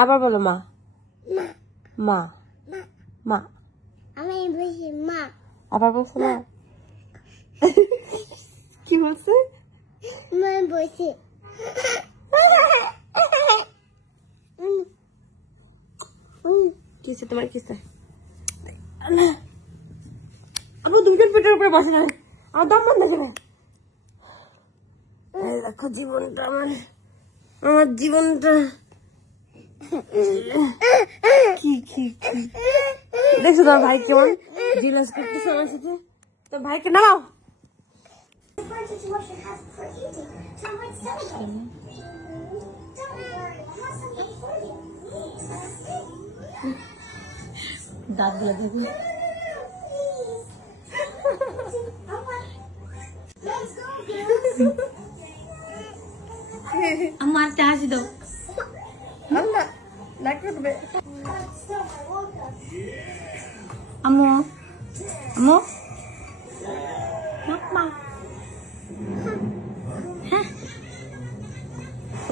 আবার বলো মা। মা মা। আমি বলছি মা। আবার বলছো না? কি বলছে? মা বলছি। কিসে তোমার কিসে? আমার দুজন পেটের উপরে বসে না, আমার দম বন্ধ করে। দেখো জীবনটা আমার জীবনটা কি কি কি দেখছো তোমার ভাই কেমন জিলাস করতেছে আমার সাথে? তোর ভাইকে নামাও। দাঁত গুলো দেখো। আমার হাসি দাও। আমো আমো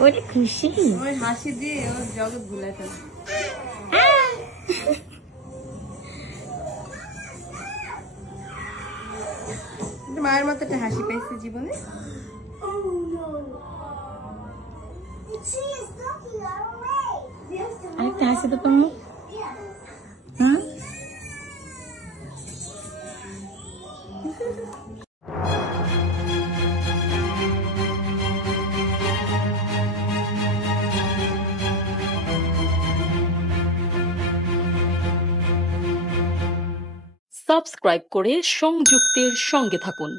ওরে খুশি ওই হাসি দিয়ে ওর জগৎ ভুলে ফেলে। মায়ের মতো একটা হাসি পেয়েছি জীবনে। আরেকটা হাসি তো তুমি। সাবস্ক্রাইব করে সংযুক্তের সঙ্গে থাকুন।